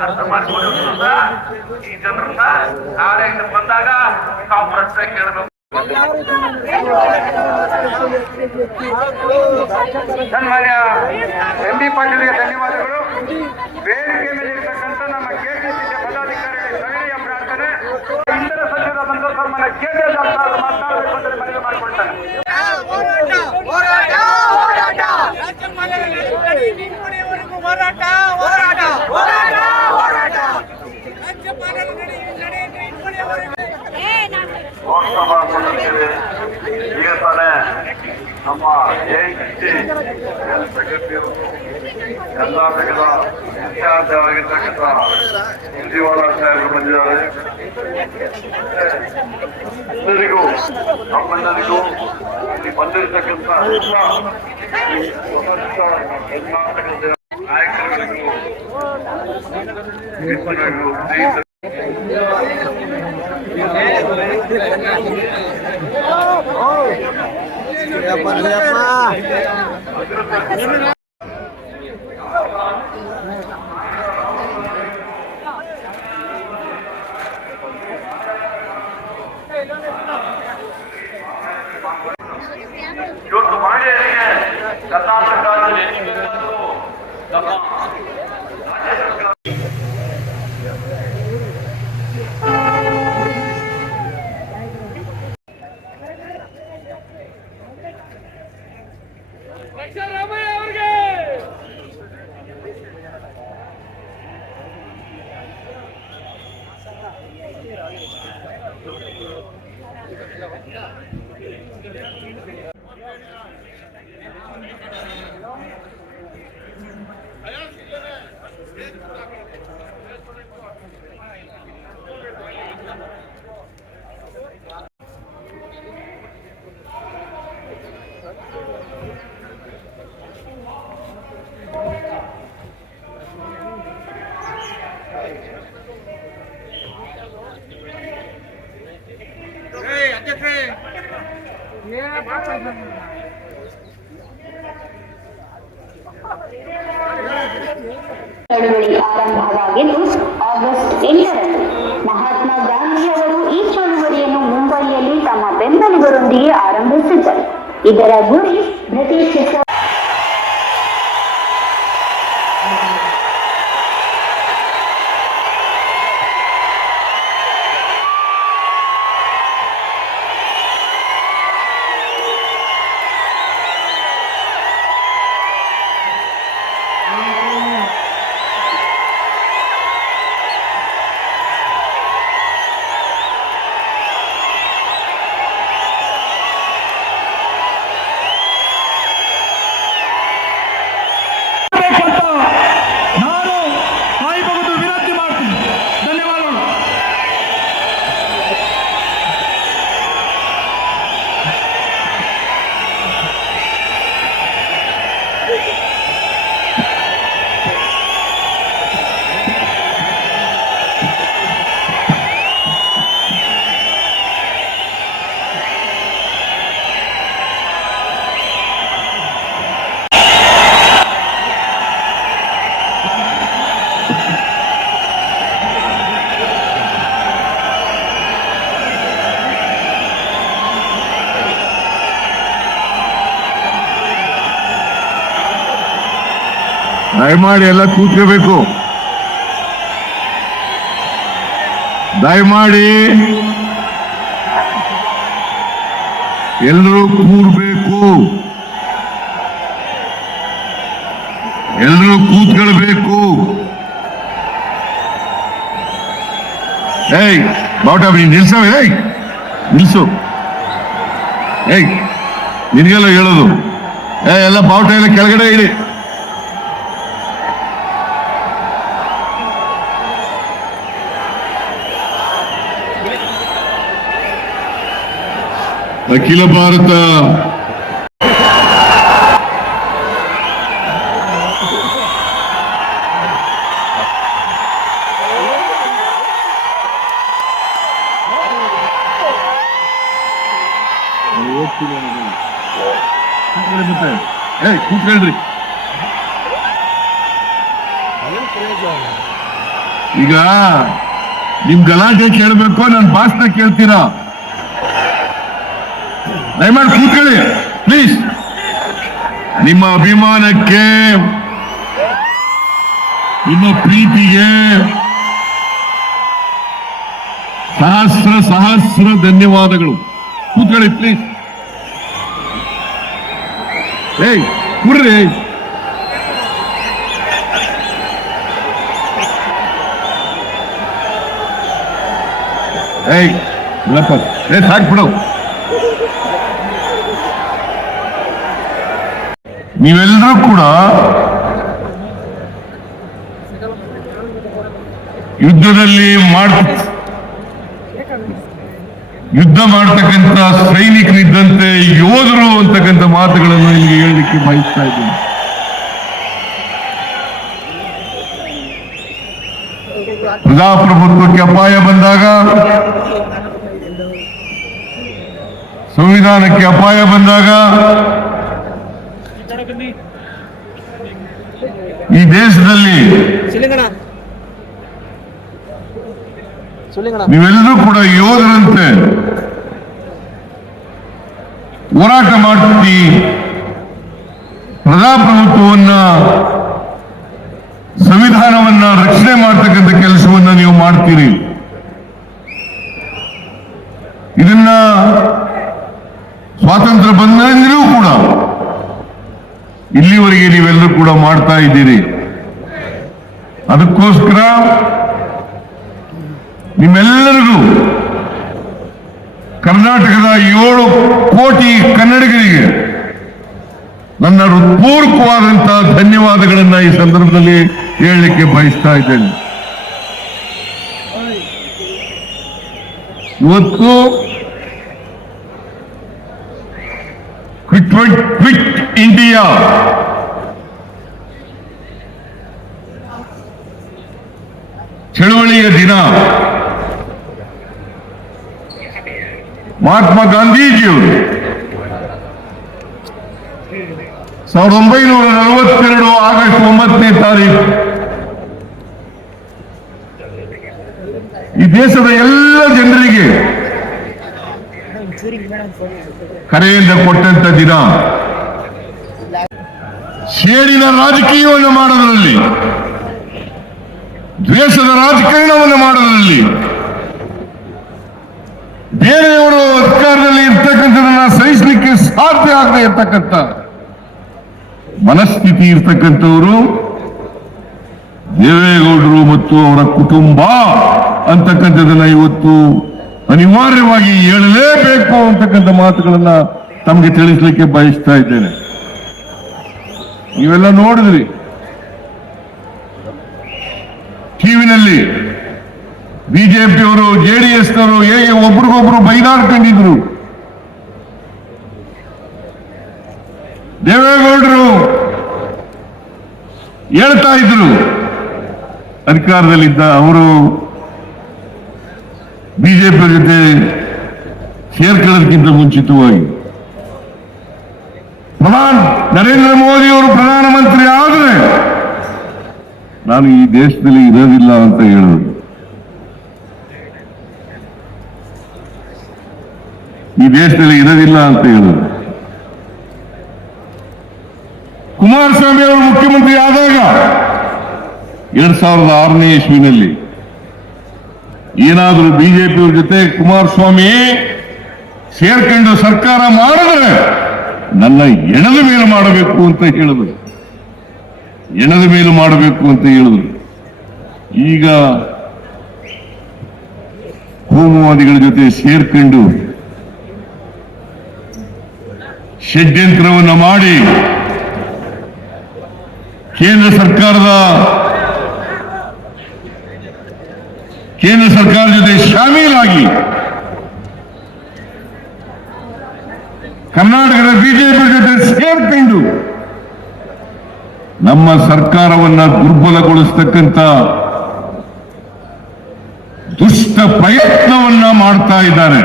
ಅರ್ಥ ಮಾಡ್ಕೊಂಡು ಈ ಜನರನ್ನ ನಾಳೆ ಇಲ್ಲಿ ಬಂದಾಗ ನಾವು ಪ್ರಶ್ನೆ ಕೇಳಬೇಕು ಸನ್ಮಾನ್ಯ ಎಂ ಬಿ ಪಾಟೀಲ್ಗೆ ಧನ್ಯವಾದಗಳು ವೇದಿಕೆ ಮೇಲೆ ಇರತಕ್ಕಂಥ ನಮ್ಮ ಕೆಪಿಸಿಸಿ ಪದಾಧಿಕಾರಿಗಳ ಸವಿನಯ ಪ್ರಾರ್ಥನೆ ಇತರ ಸಚಿವರ ಬಂದು ಕೇಂದ್ರ ಸರ್ಕಾರ ಮಾತನಾಡಬೇಕು ಅಂತ ಮನವಿ ಮಾಡಿಕೊಳ್ತಾನೆ ಸೆಕ್ರೆಟರಿಯವರು ಕರ್ನಾಟಕದ ವಿಖ್ಯಾತವಾಗಿರ್ತಕ್ಕಂಥ ಸುರ್ಜಿವಾಲ ಸಾಹೇಬರು ಬಂದಿದ್ದಾರೆ ಎಲ್ಲರಿಗೂ ನಮ್ಮೆಲ್ಲರಿಗೂ ಇಲ್ಲಿ ಬಂದಿರತಕ್ಕಂಥ ಎಲ್ಲ ಈ ಸಮಸ್ತ ಕರ್ನಾಟಕದ ನಾಯಕರುಗಳಿಗೂ ಮಿತ್ರರಿಗೂ ಸ್ನೇಹಿತರಿಗೂ जो तुम्हारे हैं सता प्रकार से ¡Recarga! ಚಳುವಳಿ ಆರಂಭವಾಗಿದ್ದು ಆಗಸ್ಟ್ ಎಂಟರಂದು ಮಹಾತ್ಮ ಗಾಂಧಿಯವರು ಈ ಚಳುವಳಿಯನ್ನು ಮುಂಬೈಯಲ್ಲಿ ತಮ್ಮ ಬೆಂಬಲಿಗರೊಂದಿಗೆ ಆರಂಭಿಸಿದ್ದರು. ಇದರ ಗುರಿ ಬ್ರಿಟಿಷ್ ದಯಮಾಡಿ ಎಲ್ಲ ಕೂತ್ಕೋಬೇಕು. ದಯಮಾಡಿ ಎಲ್ಲರೂ ಕೂರ್ಬೇಕು. ಎಲ್ಲರೂ ಕೂತ್ಕೊಳ್ಬೇಕು. ಏಯ್, ಬಾವುಟ ನೀನ್ ನಿಲ್ಸವ ಏಯ್, ನಿಲ್ಸು. ಏಯ್, ನಿನಗೆಲ್ಲ ಹೇಳೋದು. ಏ ಎಲ್ಲ ಬಾವುಟ ಎಲ್ಲ ಕೆಳಗಡೆ ಇಡಿ. ಅಖಿಲ ಭಾರತ. ಕೂತ್ಕೊಳ್ರಿ ಈಗ ನಿಮ್ ಗಲಾಟೆ ಕೇಳಬೇಕು ನಾನು ಭಾಷಣ ಕೇಳ್ತೀರಾ? ದಯಮಾಡಿ ಕೂತ್ಕೊಳ್ಳಿ. ಪ್ಲೀಸ್ ನಿಮ್ಮ ಅಭಿಮಾನಕ್ಕೆ, ನಿಮ್ಮ ಪ್ರೀತಿಗೆ ಸಹಸ್ರ ಸಹಸ್ರ ಧನ್ಯವಾದಗಳು. ಕೂತ್ಕೊಳ್ಳಿ ಪ್ಲೀಸ್ ಏಯ್ ಕುಡ್ರಿ ಏಯ್. ಇಲ್ಲಪ್ಪ ಏ ಸಾಕ್ಬಿಡು ನೀವೆಲ್ಲರೂ ಕೂಡ ಯುದ್ಧದಲ್ಲಿ ಮಾಡ್ ಯುದ್ಧ ಮಾಡ್ತಕ್ಕಂಥ ಸೈನಿಕರಿದ್ದಂತೆ ಯೋಧರು ಅಂತಕ್ಕಂಥ ಮಾತುಗಳನ್ನು ನಿಮಗೆ ಹೇಳಲಿಕ್ಕೆ ಬಯಸ್ತಾ ಇದ್ದೀನಿ. ಪ್ರಜಾಪ್ರಭುತ್ವಕ್ಕೆ ಅಪಾಯ ಬಂದಾಗ, ಸಂವಿಧಾನಕ್ಕೆ ಅಪಾಯ ಬಂದಾಗ ಈ ದೇಶದಲ್ಲಿ ನೀವೆಲ್ಲರೂ ಕೂಡ ಯೋಧರಂತೆ ಹೋರಾಟ ಮಾಡ್ತೀವಿ ಪ್ರಜಾಪ್ರಭುತ್ವವನ್ನ ಸಂವಿಧಾನವನ್ನ ರಕ್ಷಣೆ ಮಾಡ್ತಕ್ಕಂಥ ಕೆಲಸವನ್ನ ನೀವು ಮಾಡ್ತೀರಿ. ಇದನ್ನ ಸ್ವಾತಂತ್ರ್ಯ ಬಂದಿಂದಲೂ ಕೂಡ ಇಲ್ಲಿವರೆಗೆ ನೀವೆಲ್ಲರೂ ಕೂಡ ಮಾಡ್ತಾ ಇದ್ದೀರಿ. ಅದಕ್ಕೋಸ್ಕರ ನಿಮ್ಮೆಲ್ಲರಿಗೂ ಕರ್ನಾಟಕದ ಏಳು ಕೋಟಿ ಕನ್ನಡಿಗರಿಗೆ ನನ್ನ ಹೃತ್ಪೂರ್ವಕವಾದಂತಹ ಧನ್ಯವಾದಗಳನ್ನ ಈ ಸಂದರ್ಭದಲ್ಲಿ ಹೇಳಲಿಕ್ಕೆ ಬಯಸ್ತಾ ಇದ್ದೇನೆ. ಇವತ್ತು ಕ್ವಿಟ್ ಕ್ವಿಟ್ ಇಂಡಿಯಾ ಚಳವಳಿಯ ದಿನ. ಮಹಾತ್ಮ ಗಾಂಧೀಜಿಯವರು ಸಾವಿರದ ಒಂಬೈನೂರ ನಲವತ್ತೆರಡು ಆಗಸ್ಟ್ ಒಂಬತ್ತನೇ ತಾರೀಕು ಈ ದೇಶದ ಎಲ್ಲ ಜನರಿಗೆ ಕರೆಯಿಂದ ಕೊಟ್ಟಂತ ದಿನ. ಸೇಡಿನ ರಾಜಕೀಯವನ್ನು ಮಾಡೋದರಲ್ಲಿ ದ್ವೇಷದ ರಾಜಕಾರಣವನ್ನು ಮಾಡೋದರಲ್ಲಿ ಬೇರೆಯವರು ಅಧಿಕಾರದಲ್ಲಿ ಇರ್ತಕ್ಕಂಥದನ್ನ ಸಹಿಸಲಿಕ್ಕೆ ಸಾಧ್ಯ ಆಗದೆ ಇರ್ತಕ್ಕಂಥ ಮನಸ್ಥಿತಿ ಇರ್ತಕ್ಕಂಥವರು ದೇವೇಗೌಡರು ಮತ್ತು ಅವರ ಕುಟುಂಬ ಅಂತಕ್ಕಂಥದ್ದನ್ನ ಇವತ್ತು ಅನಿವಾರ್ಯವಾಗಿ ಹೇಳಲೇಬೇಕು ಅಂತಕ್ಕಂಥ ಮಾತುಗಳನ್ನ ತಮಗೆ ತಿಳಿಸಲಿಕ್ಕೆ ಬಯಸ್ತಾ ಇದ್ದೇನೆ. ನೀವೆಲ್ಲ ನೋಡಿದ್ರಿ. ಟಿವಿನಲ್ಲಿ ಬಿಜೆಪಿಯವರು, ಜೆಡಿಎಸ್ನವರು, ಹೇಗೆ ಒಬ್ರಿಗೊಬ್ರು ಬೈದಾಡ್ಕೊಂಡಿದ್ರು ದೇವೇಗೌಡರು ಹೇಳ್ತಾ ಇದ್ರು. ಅಧಿಕಾರದಲ್ಲಿದ್ದ ಅವರು ಬಿಜೆಪಿ ಜೊತೆ ಸೇರ್ಕೊಳ್ಳೋದಕ್ಕಿಂತ ಮುಂಚಿತವಾಗಿ. ಪ್ರಧಾನ ನರೇಂದ್ರ ಮೋದಿ ಅವರು ಪ್ರಧಾನಮಂತ್ರಿ ಆದರೆ ನಾನು ಈ ದೇಶದಲ್ಲಿ ಇರೋದಿಲ್ಲ ಅಂತ ಹೇಳಿದ್ರು ಈ ದೇಶದಲ್ಲಿ ಇರೋದಿಲ್ಲ ಅಂತ ಹೇಳಿದ್ರು ಕುಮಾರಸ್ವಾಮಿ ಅವರು ಮುಖ್ಯಮಂತ್ರಿ ಆದಾಗ ಎರಡ್ ಸಾವಿರದ ಆರನೇ ಇಸ್ವಿನಲ್ಲಿ ಏನಾದರೂ ಬಿಜೆಪಿಯವ್ರ ಜೊತೆ ಕುಮಾರಸ್ವಾಮಿ ಸೇರ್ಕೊಂಡು ಸರ್ಕಾರ ಮಾಡಿದ್ರೆ ನನ್ನ ಎಣದ ಮೇಲೆ ಮಾಡಬೇಕು ಅಂತ ಹೇಳಿದ್ರು ಎಣದ ಮೇಲೆ ಮಾಡಬೇಕು ಅಂತ ಹೇಳಿದ್ರು. ಈಗ ಕೋಮುವಾದಿಗಳ ಜೊತೆ ಸೇರ್ಕೊಂಡು ಷಡ್ಯಂತ್ರವನ್ನು ಮಾಡಿ ಕೇಂದ್ರ ಸರ್ಕಾರದ ಕೇಂದ್ರ ಸರ್ಕಾರದ ಜೊತೆ ಶಾಮೀಲಾಗಿ ಕರ್ನಾಟಕದ ಬಿಜೆಪಿ ಜೊತೆ ಸೇರ್ಕೊಂಡು ನಮ್ಮ ಸರ್ಕಾರವನ್ನ ದುರ್ಬಲಗೊಳಿಸ್ತಕ್ಕಂಥ ದುಷ್ಟ ಪ್ರಯತ್ನವನ್ನ ಮಾಡ್ತಾ ಇದ್ದಾರೆ.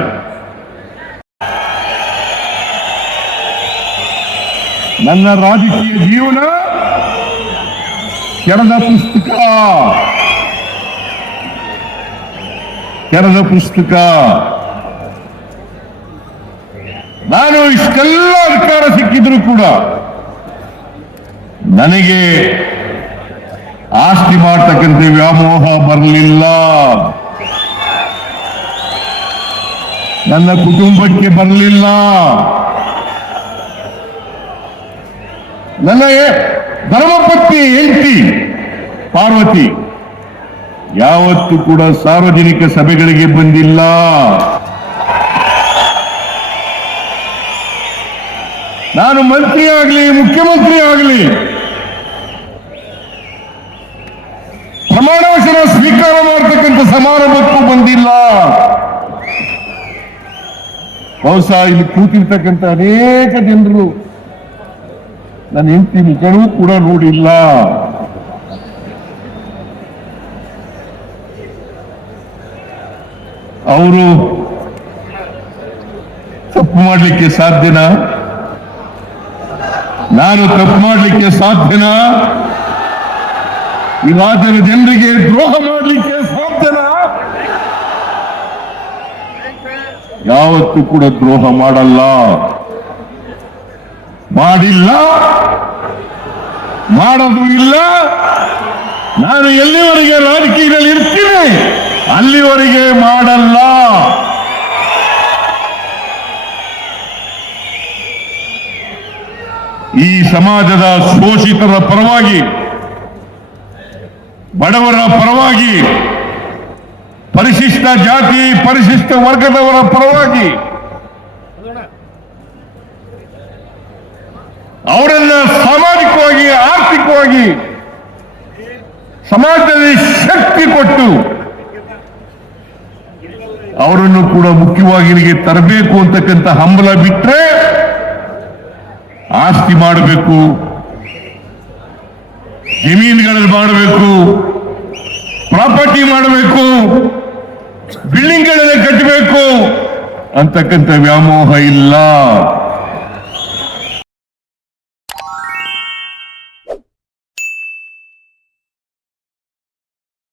ನನ್ನ ರಾಜಕೀಯ ಜೀವನ ಕೆರದ ಪುಸ್ತಕ. ಕೆರದ ಪುಸ್ತಕ. ನಾನು ಇಷ್ಟೆಲ್ಲ ಅಧಿಕಾರ ಸಿಕ್ಕಿದ್ರು ಕೂಡ ನನಗೆ ಆಸ್ತಿ ಮಾಡ್ತಕ್ಕಂಥ ವ್ಯಾಮೋಹ ಬರಲಿಲ್ಲ. ನನ್ನ ಕುಟುಂಬಕ್ಕೆ ಬರಲಿಲ್ಲ. ನನ್ನ ಎ- ಧರ್ಮಪತ್ನಿ ಹೆಂಡತಿ ಪಾರ್ವತಿ ಯಾವತ್ತೂ ಕೂಡ ಸಾರ್ವಜನಿಕ ಸಭೆಗಳಿಗೆ ಬಂದಿಲ್ಲ. ನಾನು ಮಂತ್ರಿ ಆಗಲಿ, ಮುಖ್ಯಮಂತ್ರಿ ಆಗಲಿ ಮಾಡತಕ್ಕಂಥ ಸಮಾರಂಭಕ್ಕೂ ಬಂದಿಲ್ಲ. ಬಹುಶಃ ಇಲ್ಲಿ ಕೂತಿರ್ತಕ್ಕಂಥ ಅನೇಕ ಜನರು ನನ್ನ ಹೆಂಡತಿ ಮುಖನೂ ಕೂಡ ನೋಡಿಲ್ಲ. ಅವರು ತಪ್ಪು ಮಾಡಲಿಕ್ಕೆ ಸಾಧ್ಯನಾ? ನಾನು ತಪ್ಪು ಮಾಡಲಿಕ್ಕೆ ಸಾಧ್ಯನಾ? ಈ ಜನರಿಗೆ ದ್ರೋಹ ಮಾಡಲಿಕ್ಕೆ ಸಾಧ್ಯನಾ ಯಾವತ್ತೂ ಕೂಡ ದ್ರೋಹ ಮಾಡಲ್ಲ. ಮಾಡಿಲ್ಲ. ಮಾಡೋದು ಇಲ್ಲ. ನಾನು ಎಲ್ಲಿವರೆಗೆ ರಾಜಕೀಯದಲ್ಲಿ ಇರ್ತೀನಿ? ಅಲ್ಲಿವರೆಗೆ ಮಾಡಲ್ಲ. ಈ ಸಮಾಜದ ಶೋಷಿತರ ಪರವಾಗಿ, ಬಡವರ ಪರವಾಗಿ ಪರಿಶಿಷ್ಟ ಜಾತಿ, ಪರಿಶಿಷ್ಟ ವರ್ಗದವರ ಪರವಾಗಿ ಅವರನ್ನ ಸಾಮಾಜಿಕವಾಗಿ, ಆರ್ಥಿಕವಾಗಿ, ಸಮಾಜದಲ್ಲಿ ಶಕ್ತಿ ಕೊಟ್ಟು ಅವರನ್ನು ಕೂಡ ಮುಖ್ಯವಾಗಿ ತರಬೇಕು ಅಂತಕ್ಕಂಥ ಹಂಬಲ ಬಿಟ್ಟರೆ ಆಸ್ತಿ ಮಾಡಬೇಕು, ಜಮೀನುಗಳಲ್ಲಿ ಮಾಡಬೇಕು, ಪ್ರಾಪರ್ಟಿ ಮಾಡಬೇಕು. ಬಿಲ್ಡಿಂಗ್ಗಳನ್ನ ಕಟ್ಟಬೇಕು. ಅಂತಕ್ಕಂಥ ವ್ಯಾಮೋಹ ಇಲ್ಲ.